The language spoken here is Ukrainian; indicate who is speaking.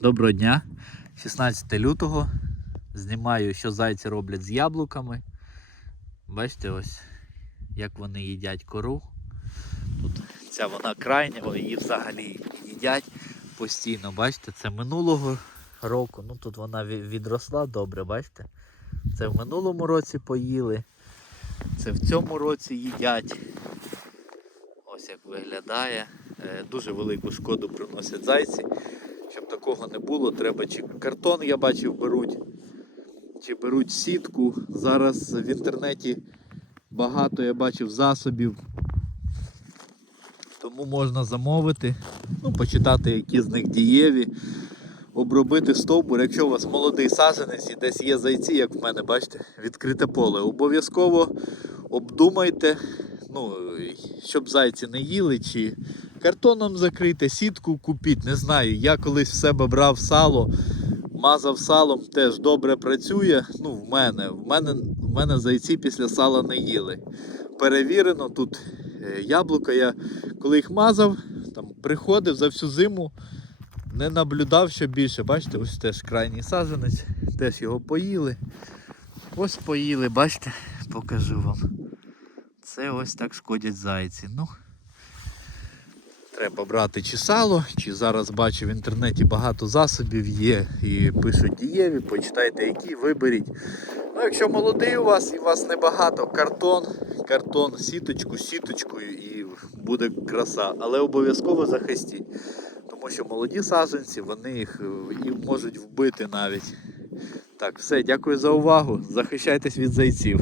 Speaker 1: Доброго дня. 16 лютого. Знімаю, що зайці роблять з яблуками. Бачите, ось як вони їдять кору. Тут ця вона крайня, її взагалі їдять постійно. Бачите, це минулого року. Ну тут вона відросла добре, бачите? Це в минулому році поїли. Це в цьому році їдять. Ось як виглядає. Е, Дуже велику шкоду приносять зайці. Щоб такого не було, треба чи картон, я бачив, беруть, чи беруть сітку. Зараз в інтернеті багато я бачив засобів. Тому можна замовити, ну, почитати, які з них дієві, обробити стовбур. Якщо у вас молодий саджанець і десь є зайці, як в мене, бачите, відкрите поле. Обов'язково обдумайте, ну, щоб зайці не їли, чи картоном закрити, сітку купіть. Не знаю. Я колись в себе брав сало, мазав салом, теж добре працює. Ну, в мене. В мене, в мене зайці після сала не їли. Перевірено, тут е, яблука. Я коли їх мазав, там приходив за всю зиму, не наблюдав що більше. Бачите, ось теж крайній саджанець, теж його поїли. Ось поїли, бачите, покажу вам. Це ось так шкодять зайці. Ну, Треба брати чи сало, чи зараз бачу в інтернеті багато засобів є і пишуть дієві, почитайте які, виберіть. Ну, якщо молодий у вас і у вас небагато, картон, картон, сіточку, сіточкою і буде краса. Але обов'язково захистіть. Тому що молоді саджанці, вони їх е, і можуть вбити навіть. Так, все, дякую за увагу. Захищайтесь від зайців.